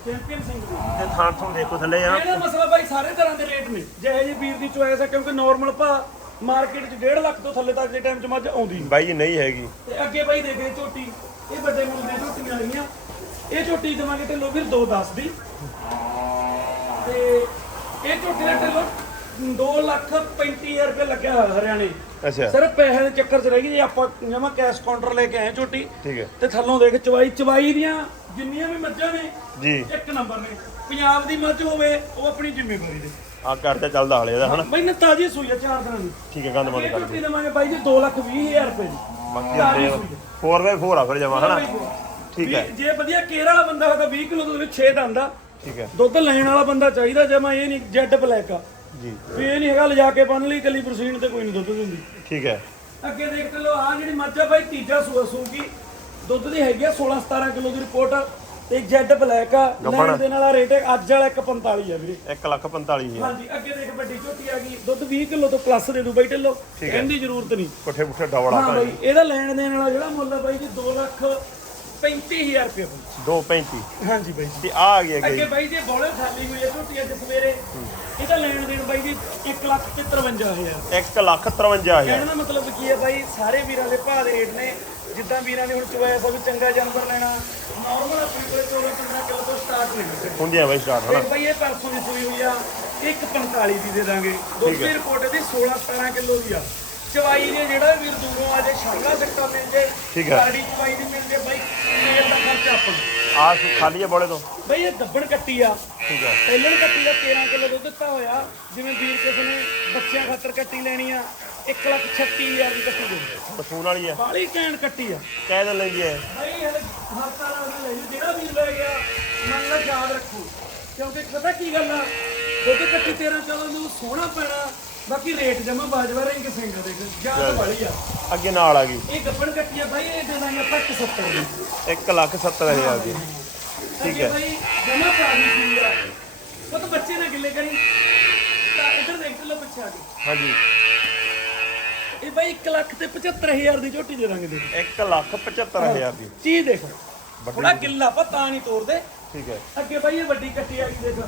ਚੈਂਪੀਅਨ ਸਿੰਘ ਦੀ। ਤੇ ਥਾਂ ਤੁਹਾਨੂੰ ਦੇਖੋ ਥੱਲੇ ਆ। ਇਹਦਾ ਮਸਲਾ ਬਾਈ ਸਾਰੇ ਤਰ੍ਹਾਂ ਦੇ ਰੇਟ ਨੇ। ਜਿਹੇ ਜੀ ਵੀਰ ਦੀ ਚੋਇਸ ਹੈ ਕਿਉਂਕਿ ਨਾਰਮਲ ਭਾ ਮਾਰਕੀਟ 'ਚ 1.5 ਲੱਖ ਤੋਂ ਥੱਲੇ ਤੱਕ ਦੇ ਟਾਈਮ 'ਚ ਮੱਝ ਆਉਂਦੀ ਨਹੀਂ ਬਾਈ ਜੀ ਨਹੀਂ ਹੈਗੀ। ਤੇ ਅੱਗੇ ਬਾਈ ਦੇਖੇ ਝੋਟੀ। ਇਹ ਵੱਡੇ ਮੁੱਲ ਦੀਆਂ ਝੋਟੀਆਂ ਆਈਆਂ ਇਹ ਝੋਟੀ ਦੇਵਾਂਗੇ ਤੇ ਲੋ ਵੀਰ 210 ਦੀ। ਤੇ ਇਹ ਝੋਟੀ ਦਾ ਢਿੱਲੋਂ 2 ਲੱਖ 35000 ਰੁਪਏ ਲੱਗਿਆ ਹੋਇਆ ਹਰਿਆਣੇ। ਅੱਛਾ। ਸਿਰਫ ਪੈਸੇ ਦੇ ਚੱਕਰ 'ਚ ਰਹਿ ਗਈ ਜੇ ਆਪਾਂ ਜਮਾ ਕੈਸ਼ ਕਾਊਂਟਰ ਲੈ ਕੇ ਆਏ ਝੋਟੀ ਠੀਕ ਹੈ। ਤੇ ਥੱਲੋਂ ਦੇਖ ਚਵਾਈ ਚਵਾਈ ਦੀਆਂ ਜਿੰਨੀਆਂ ਵੀ ਮੱਝਾਂ ਨੇ ਜੀ। ਇੱਕ ਨੰਬਰ ਨੇ। ਪੰਜਾਬ ਦੀ ਮੱਝ ਹੋਵੇ ਉਹ ਆਪਣੀ ਜ਼ਿੰਮੇਵਾਰੀ ਦੇ। ਆ ਕਰਦਾ ਚੱਲਦਾ ਹਲੇ ਇਹਦਾ ਹਨਾ? ਬਈ ਨਾ ਤਾਜੀ ਸੂਈ ਆ ਚਾਰ ਦਿਨਾਂ ਦੀ। ਠੀਕ ਹੈ ਗੰਦ ਇਹ ਕਰ ਝੋਟੀ ਦੇਵਾਂਗੇ ਬਾਈ ਜੀ 2 ਲੱਖ 20 ਹਜ਼ਾਰ ਰੁਪਏ ਦੀ। ਆ। 4x4 ਆ ਫਿਰ ਜਮਾ ਹਨਾ? ਠੀਕ ਵੀ ਹੈ। ਜੇ ਵਧੀਆ ਕੇਰ ਵਾਲਾ ਬੰਦਾ ਹੋਵੇ ਤਾਂ 20 ਕਿਲੋ ਦੁੱਧ ਵਿੱਚ 6 ਦੰਦਾ ਠੀਕ ਹੈ। ਦੁੱਧ ਲੈਣ ਵਾਲਾ ਬੰਦਾ ਚਾਹੀਦਾ ਜਮਾ ਇਹ ਨਹੀਂ ਜੈਡ ਬਲੈਕ ਆ। ਜੀ। ਵੀ ਇਹ ਨਹੀਂ ਹੈਗਾ ਲਿਜਾ ਕੇ ਬੰਨ ਲਈ ਕੱਲੀ ਪ੍ਰਸੀਨ ਤੇ ਕੋਈ ਨਹੀਂ ਦੁੱਧ ਦਿੰਦੀ। ਠੀਕ ਹੈ। ਅੱਗੇ ਦੇਖ ਲਓ ਆ ਜਿਹੜੀ ਮੱਝ ਆ ਬਾਈ ਤੀਜਾ ਸੂਆ ਸੂਗੀ। ਦੁੱਧ ਦੀ ਹੈਗੀ ਆ 16 17 ਕਿਲੋ ਦੀ ਰਿਪੋਰਟ। ਤੇ ਜੈਡ ਬਲੈਕ ਆ ਲੈਣ ਦੇ ਨਾਲ ਰੇਟ ਅੱਜ ਵਾਲਾ 145 ਆ ਵੀਰੇ। 1 ਲੱਖ 45000 ਹਾਂਜੀ ਅੱਗੇ ਦੇਖ ਵੱਡੀ ਝੋਟੀ ਆ ਗਈ। ਦੁੱਧ 20 ਕਿਲੋ ਤੋਂ ਪਲੱਸ ਦੇ ਦੂ ਬਾਈ ਢਿੱਲੋ। ਕਹਿੰਦੀ ਜ਼ਰੂਰਤ ਨਹੀਂ। ਪੁੱਠੇ ਪੁੱਠੇ ਆ ਹਾਂ ਬਾਈ ਇਹਦਾ ਲੈਣ ਦੇਣ ਵਾਲਾ ਜਿਹੜਾ ਮੁੱਲ ਆ ਬਾਈ ਜੀ 2 ਲੱਖ 35000 ਰੁਪਏ ਹੋਊ। 235 ਹਾਂਜੀ ਬਾਈ ਤੇ ਆ ਆ ਗਈ। ਅੱਗੇ ਅੱਗੇ ਬਾਈ ਜੀ ਬੋਲੇ ਖਾਲੀ ਹੋਈ ਹੈ ਝੋਟੀ ਅੱਜ ਸਵੇਰੇ। ਇਹਦਾ ਲੈਣ ਦੇਣ ਬਾਈ ਜੀ 1 ਲੱਖ ਤੇ 53000 1 ਲੱਖ 53000 ਕਹਿਣ ਦਾ ਮਤਲਬ ਕੀ ਹੈ ਬਾਈ ਸਾਰੇ ਵੀਰਾਂ ਦੇ ਭਾਅ ਦੇ ਰੇਟ ਨੇ। ਜਿੱਦਾਂ ਵੀਰਾਂ ਨੇ ਹੁਣ ਚੁਆਇਆ ਸਭ ਚੰਗਾ ਜਾਨਵਰ ਲੈਣਾ। ਨਾਰਮਲ ਆਪਣੀ ਕੋਲੇ 14 15 ਕਿਲੋ ਤੋਂ ਸਟਾਰਟ ਨਹੀਂ ਹੁੰਦੇ ਹੁੰਦੀਆਂ ਬਾਈ ਸਟਾਰਟ ਹਨਾ? ਤੇ ਬਾਈ ਇਹ ਪਰਸੋਂ ਦੀ ਸੂਈ ਹੋਈ ਆ 145 ਦੀ ਦੇ ਦਾਂਗੇ। ਦੁੱਧ ਦੀ ਰਿਪੋਰਟ ਦੀ 16 17 ਕਿਲੋ ਦੀ ਆ। ਚਵਾਈ ਨੇ ਜਿਹੜਾ ਵੀਰ ਦੂਰੋਂ ਆ ਜੇ ਸ਼ਾਲਾ ਸਿੱਕਾ ਮਿਲ ਜੇ ਠੀਕ ਹੈ। ਗਾੜੀ ਚਵਾਈ ਦੀ ਮਿਲ ਜੇ ਬਾਈ ਤੇਲ ਦਾ ਖਰਚਾ ਆਪਣਾ ਆ ਖਾਲੀ ਹੈ ਬੋਲੇ ਤੋਂ। ਬਈ ਇਹ ਦੱਬਣ ਕੱਟੀ ਆ। ਠੀਕ ਹੈ ਪਹਿਲਣ ਕੱਟੀ ਦਾ 13 ਕਿਲੋ ਦੁੱਧ ਦਿੱਤਾ ਹੋਇਆ। ਜਿਵੇਂ ਵੀਰ ਕਿਸੇ ਨੇ ਬੱਚਿਆਂ ਖਾਤਰ ਕੱਟੀ ਲੈਣੀ ਆ 1 ਲੱਖ 36000 ਦੀ ਕੱਟੀ ਦੇ ਪਸੂਨ ਵਾਲੀ ਹੈ ਬਾਲੀ ਕੈਨ ਕੱਟੀ ਆ। ਕਹਿ ਦਿੰਦੇ ਜੀ ਇਹ ਬਈ ਹਲੇ ਹਫਤਾ ਨਾਲ ਲੈ ਜੀ ਜਿਹੜਾ ਵੀਰ ਲੈ ਗਿਆ ਮਨ ਲਾ ਯਾਦ ਰੱਖੋ। ਕਿਉਂਕਿ ਪਤਾ ਕੀ ਗੱਲ ਆ ਦੁੱਧ ਕੱਟੀ 13 14 ਨੂੰ ਸੋਹਣਾ ਪੈਣਾ ਬਾਕੀ ਰੇਟ ਜਮਾ ਬਾਜਵਾ ਰਿੰਗ ਸਿੰਘ ਦੇ ਜਾਨ ਵਾਲੀ ਆ। ਅੱਗੇ ਨਾਲ ਆ ਗਈ। ਇਹ ਗੱਪਣ ਕੱਟੀ ਆ ਬਾਈ ਇਹ ਦੇ ਦਾਂਗੇ ਆਪਾਂ 170 ਦੀ 1 ਲੱਖ 70000 ਦੀ। ਠੀਕ ਹੈ। ਜਮਾ ਪ੍ਰਾਣੀ ਸੀ ਆ ਉਹ ਤਾਂ ਬੱਚੇ ਨਾ ਗਿੱਲੇ ਕਰੀ। ਤਾਂ ਇਧਰ ਦੇਖ ਲਓ ਪਿੱਛੇ ਆ ਕੇ ਹਾਂਜੀ। ਇਹ ਬਾਈ 1 ਲੱਖ ਤੇ 75000 ਦੀ ਝੋਟੀ ਦੇ ਦਾਂਗੇ ਦੇ 1 ਲੱਖ 75000 ਦੀ। ਚੀਜ਼ ਦੇਖੋ। ਥੋੜਾ ਗਿੱਲਾ ਆਪਾਂ ਤਾਂ ਨਹੀਂ ਤੋੜਦੇ ਠੀਕ ਹੈ। ਅੱਗੇ ਬਾਈ ਇਹ ਵੱਡੀ ਕੱਟੀ ਆ ਗਈ ਦੇਖ।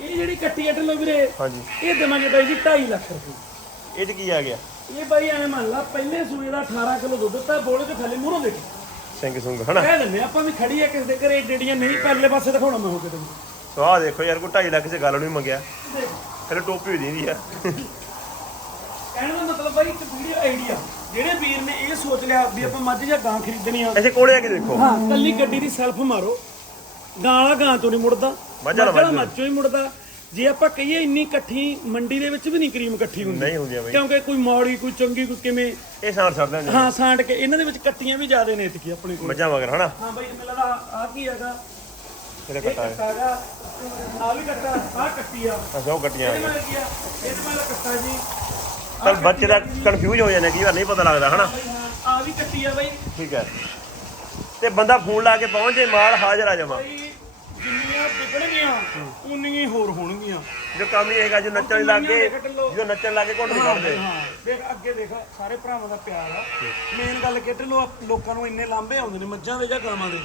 ਇਹ ਜਿਹੜੀ ਕੱਟੀ ਆ ਢਿੱਲੋਂ ਵੀਰੇ ਹਾਂਜੀ। ਇਹ ਦੇਵਾਂਗੇ ਬਾਈ ਜੀ 2.5 ਲੱਖ ਰੁਪਏ। ਇਹ ਚ ਕੀ ਆ ਗਿਆ? ਇਹ ਬਾਈ ਐ ਮੰਨ ਲਾ ਪਹਿਲੇ ਸੂਏ ਦਾ 18 ਕਿਲੋ ਦੁੱਧ ਦਿੱਤਾ ਬੋਲੇ ਤੇ ਥੱਲੇ ਮੂਹਰੋਂ ਦੇਖ। ਸਿੰਘ ਸੁੰਗ ਹਨਾ? ਕਹਿ ਦਿੰਦੇ ਆਪਾਂ ਵੀ ਖੜੀ ਆ ਕਿਸੇ ਦੇ ਘਰੇ ਜਿਹੜੀਆਂ ਨਹੀਂ ਪਹਿਲੇ ਪਾਸੇ ਦਿਖਾਉਣਾ ਮੈਂ ਹੋ ਕੇ ਤੈਨੂੰ। ਸੋ ਦੇਖੋ ਯਾਰ ਕੋਈ 2.5 ਲੱਖ ਚ ਗੱਲ ਨਹੀਂ ਮੰਗਿਆ। ਫਿਰ ਟੋਪੀ ਹੋਈ ਦਿੰਦੀ ਆ। ਕਹਿਣ ਦਾ ਮਤਲਬ ਬਾਈ ਇੱਕ ਵੀਡੀਓ ਆਈਡੀਆ ਜਿਹੜੇ ਵੀਰ ਨੇ ਇਹ ਸੋਚ ਲਿਆ ਵੀ ਆਪਾਂ ਮੱਝ ਜਾਂ ਗਾਂ ਖਰੀਦਣੀ ਆ। ਐਸੇ ਕੋਲੇ ਆ ਕੇ ਦੇਖੋ। ਹਾਂ ਕੱਲੀ ਗੱਡੀ ਦੀ ਸੈਲਫ ਮਾਰੋ। ਗਾਂ ਵਾਲਾ ਗਾਂ ਤੋਂ ਨਹੀਂ ਮੁੜਦਾ। ਮੱਝ ਮੱਝ ਹੀ ਮੁੜਦਾ। ਜੇ ਆਪਾਂ ਕਹੀਏ ਇੰਨੀ ਇਕੱਠੀ ਮੰਡੀ ਦੇ ਵਿੱਚ ਵੀ ਨਹੀਂ ਕਰੀਮ ਇਕੱਠੀ ਹੁੰਦੀ। ਨਹੀਂ ਹੁੰਦੀਆਂ ਬਈ। ਕਿਉਂਕਿ ਕੋਈ ਮਾੜੀ ਕੋਈ ਚੰਗੀ ਕੋਈ ਕਿਵੇਂ। ਇਹ ਸਾਰ ਛੱਡਦੇ ਨੇ। ਹਾਂ ਸਾਂਟ ਕੇ। ਇਹਨਾਂ ਦੇ ਵਿੱਚ ਕੱਟੀਆਂ ਵੀ ਜ਼ਿਆਦੇ ਨੇ ਇਤਕੀ ਆਪਣੇ ਕੋਲ। ਮੱਝਾਂ ਮਗਰ ਹਨਾ? ਹਾਂ ਬਾਈ ਮੈਨੂੰ ਲੱਗਦਾ ਆ ਕੀ ਹੈਗਾ? ਤੇਰੇ ਇਹ ਕੱਟਾ ਹੈਗਾ। ਆ ਵੀ ਕੱਟਾ ਆ ਕੱਟੀ ਆ। ਅੱਛਾ ਉਹ ਕੱਟੀਆਂ ਆ? ਇਹਦੇ ਨਾਲ ਇਹਦੇ ਕੱਟਾ ਜੀ। ਪਰ ਬੱਚੇ ਦਾ ਕਨਫਿਊਜ਼ ਹੋ ਜਾਂਦਾ ਕਈ ਵਾਰ ਨਹੀਂ ਪਤਾ ਲੱਗਦਾ ਹਨਾ? ਆ ਵੀ ਕੱਟੀ ਆ ਬਾਈ। ਠੀਕ ਹੈ। ਤੇ ਬੰਦਾ ਫੋਨ ਲਾ ਕੇ ਪਹੁੰਚੇ ਮਾਲ ਹਾਜ਼ਰ ਆ ਜਾਵਾਂ ਵਿਕਣਗੀਆਂ ਉਨੀਆਂ ਹੀ ਹੋਰ ਹੋਣਗੀਆਂ। ਜੋ ਕੰਮ ਹੀ ਹੈਗਾ ਜੋ ਨੱਚਣ ਲੱਗ ਗਏ ਜੋ ਨੱਚਣ ਲੱਗ ਗਏ ਘੁੱਟ ਨਹੀਂ ਕੱਢਦੇ ਹਾਂ ਦੇਖ ਅੱਗੇ ਦੇਖ ਸਾਰੇ ਭਰਾਵਾਂ ਦਾ ਪਿਆਰ ਆ। ਮੇਨ ਗੱਲ ਕਿ ਢਿੱਲੋਂ ਲੋਕਾਂ ਨੂੰ ਇੰਨੇ ਲਾਂਭੇ ਆਉਂਦੇ ਨੇ ਮੱਝਾਂ ਦੇ ਜਾਂ ਗਾਵਾਂ ਦੇ।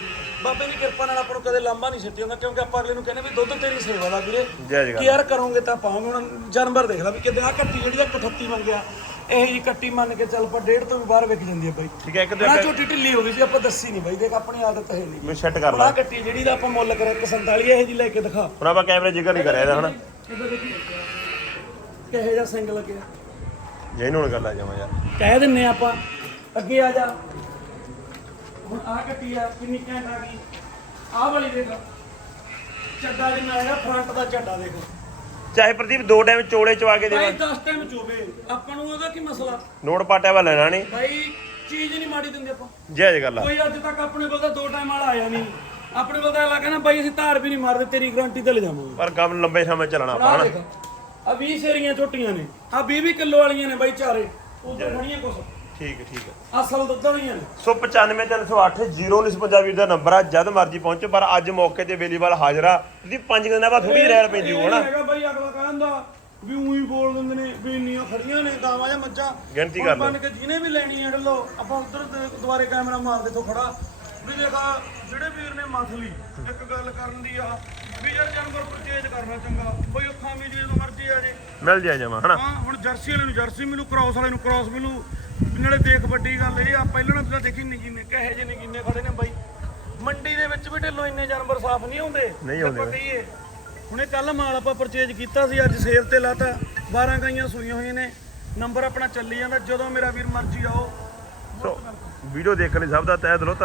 ਬਾਬੇ ਦੀ ਕਿਰਪਾ ਨਾਲ ਆਪਾਂ ਨੂੰ ਕਦੇ ਲਾਂਭਾ ਨਹੀਂ ਛੱਡੀ ਹੁੰਦਾ ਕਿਉਂਕਿ ਆਪਾਂ ਅਗਲੇ ਨੂੰ ਕਹਿੰਦੇ ਵੀ ਦੁੱਧ ਤੇਰੀ ਸੇਵਾ ਦਾ ਵੀਰੇ। ਕੇਅਰ ਕਰੋਗੇ ਤਾਂ ਪਾਉਂਗੇ ਹੁਣ ਜਾਨਵਰ ਦੇਖ ਲੈ ਵੀ ਕਿਤੇ ਆ ਕੱਟੀ ਜਿਹੜੀ ਦਾ 38 ਮੰਗਿਆ ਇਹ ਜੀ ਕੱਟੀ ਮੰਨ ਕੇ ਚੱਲ ਪਾ ਡੇਢ ਤੋਂ ਵੀ ਬਾਹਰ ਵਿਕ ਜਾਂਦੀ ਹੈ ਬਾਈ। ਠੀਕ ਹੈ ਇੱਕ ਦੋ ਨਾ ਝੋਟੀ ਢਿੱਲੀ ਹੋ ਗਈ ਸੀ ਆਪਾਂ ਦੱਸੀ ਨਹੀਂ ਬਾਈ ਦੇਖ ਆਪਣੀ ਆਦਤ ਹੈ ਨਹੀਂ। ਮੈਂ ਸੈੱਟ ਕਰ ਆ ਲਾ। ਕੱਟੀ ਜਿਹੜੀ ਦਾ ਆਪਾਂ ਮੁੱਲ ਕਰਿਆ 147 ਇਹ ਜੀ ਲੈ ਕੇ ਦਿਖਾ। ਹੁਣ ਆਪਾਂ ਕੈਮਰੇ ਜ਼ਿਕਰ ਨਹੀਂ ਕਰਿਆ ਇਹਦਾ ਹਨਾ? ਇੱਧਰ ਦੇਖੀ ਕਿਹੋ ਜਿਹਾ ਸਿੰਗ ਲੱਗਿਆ? ਜੇ ਹੁਣ ਗੱਲ ਆ ਜਾਵਾਂ ਯਾਰ। ਕਹਿ ਦਿੰਨੇ ਆਪਾਂ। ਅੱਗੇ ਆ ਜਾ। ਹੁਣ ਆ ਕੱਟੀ ਆ ਕਿੰਨੀ ਘੈਂਟ ਆ ਗਈ। ਆਹ ਵਾਲੀ ਦੇਖ। ਚੱਡਾ ਜਿੰਨਾ ਹੈਗਾ ਫਰੰਟ ਦਾ ਚੱਡਾ ਦੇਖ। ਚਾਹੇ ਪ੍ਰਦੀਪ ਦੋ ਟਾਈਮ ਚੋਲੇ ਚਵਾ ਕੇ ਭਾਈ ਦੇਵਾਂ 10 ਟਾਈਮ ਚੋਵੇ। ਆਪਾਂ ਨੂੰ ਉਹਦਾ ਕੀ ਮਸਲਾ? ਨੋਟ ਪਾਟਿਆ ਵਾ ਲੈਣਾ ਨਹੀਂ। ਭਾਈ ਚੀਜ਼ ਨਹੀਂ ਮਾੜੀ ਦਿੰਦੇ ਆਪਾਂ। ਜੈ ਗੱਲ ਆ। ਕੋਈ ਅੱਜ ਤੱਕ ਆਪਣੇ ਕੋਲ ਤਾਂ ਦੋ ਟਾਈਮ ਵਾਲਾ ਆਇਆ ਨਹੀਂ। ਆਪਣੇ ਕੋਲ ਤਾਂ ਅਗਲਾ ਕਹਿੰਦਾ ਬਾਈ ਅਸੀਂ ਧਾਰ ਵੀ ਨਹੀਂ ਮਾਰਦੇ ਤੇਰੀ ਗਾਰੰਟੀ ਤੇ ਲੈ ਜਾਵਾਂਗੇ। ਪਰ ਕੰਮ ਲੰਬੇ ਸਮੇਂ ਚੱਲਣਾ ਆਪਾਂ ਆ ਹਨਾ? ਦੇਖ। ਆ 20 ਸੇਰੀਆਂ ਝੋਟੀਆਂ ਨੇ। ਆ 20 20 ਕਿਲੋ ਵਾਲੀਆਂ ਨੇ ਬਾਈ ਚਾਰੇ। ਉਧਰ ਖੜੀਆਂ ਕੁਛ। ਠੀਕ ਹੈ ਠੀਕ ਹੈ। ਅਸਲ ਦੁੱਧ ਵਾਲੀਆਂ ਨੇ। ਸੋ 95308 01955 ਵੀਰ ਦਾ ਨੰਬਰ ਆ ਜਦ ਮਰਜ਼ੀ ਪਹੁੰਚੋ ਪਰ ਅੱਜ ਮੌਕੇ ਤੇ ਅਵੇਲੇਬਲ ਹਾਜ਼ਰ ਦੀ 5 ਦਿਨਾਂ ਬਾਅਦ ਥੋੜੀ ਰੈਲ ਪੈਂਦੀ ਹੋ ਹਨਾ? ਹੈਗਾ ਬਾਈ ਅਗਲਾ ਕਹਿੰਦਾ ਵੀ ਉਹੀ ਬੋਲ ਦਿੰਦੇ ਨੇ ਵੀ ਇੰਨੀਆਂ ਖੜੀਆਂ ਨੇ ਗਾਵਾਂ ਜਾਂ ਮੱਝਾਂ। ਗਿਣਤੀ ਕਰ ਲਓ। ਮੰਨ ਕੇ ਜਿਹਨੇ ਵੀ ਲੈਣੀ ਹੈ ਲੋ ਆਪਾਂ ਉਧਰ ਦੁਬਾਰੇ ਕੈਮਰਾ ਮਾਰ ਦੇ ਤੋਂ ਖੜਾ। ਵੀ ਦੇਖਾ ਜਿਹੜੇ ਵੀਰ ਨੇ ਮੰਥਲੀ ਇੱਕ ਗੱਲ ਕਰਨ ਦੀ ਆ ਵੀ ਯਾਰ ਜਾਨਵਰ ਪਰਚੇਜ ਕਰਨਾ ਚੰਗਾ। ਬਈ ਅੱਖਾਂ ਵੀ ਜਦੋਂ ਮਰਜ਼ੀ ਆ ਜੇ। ਮਿਲ ਜਾਏ ਜਮਾ ਹਨਾ? ਹਾਂ ਹੁਣ ਜਰਸੀ ਵਾਲੇ ਨੂੰ ਜਰਸੀ ਮਿਲੂ ਕ੍ਰਾਸ ਵਾਲੇ ਨੂੰ ਕ੍ਰਾਸ ਮਿਲੂ। ਨਾਲੇ ਦੇਖ ਵੱਡੀ ਗੱਲ ਇਹ ਆ ਪਹਿਲਾਂ ਨਾ ਤਾਂ ਦੇਖੀ ਨਗੀਨੇ ਕਹੇ ਜੇ ਨਗੀਨੇ ਖੜੇ ਨੇ ਬਾਈ। ਮੰਡੀ ਦੇ ਵਿੱਚ ਵੀ ਢਿੱਲੋਂ ਇੰਨੇ ਜਾਨਵਰ ਸਾਫ਼ ਨਹੀਂ ਆਉਂਦੇ ਨਹੀਂ ਆਉਂਦੇ। ਆਪਾਂ ਕਹੀਏ। ਹੁਣੇ ਕੱਲ ਮਾਲ ਆਪਾਂ ਪਰਚੇਜ ਕੀਤਾ ਸੀ ਅੱਜ ਸੇਲ ਤੇ ਲਾਤਾ 12 ਗਾਈਆਂ ਸੂਈਆਂ ਹੋਈਆਂ ਨੇ। ਨੰਬਰ ਆਪਣਾ ਚੱਲੀ ਜਾਂਦਾ ਜਦੋਂ ਮੇਰਾ ਵੀਰ ਮਰਜ਼ੀ ਆਓ। ਵੀਡੀਓ ਦੇਖਣ ਲਈ ਸਭ ਦਾ ਤਹਿ ਦਿਲੋਂ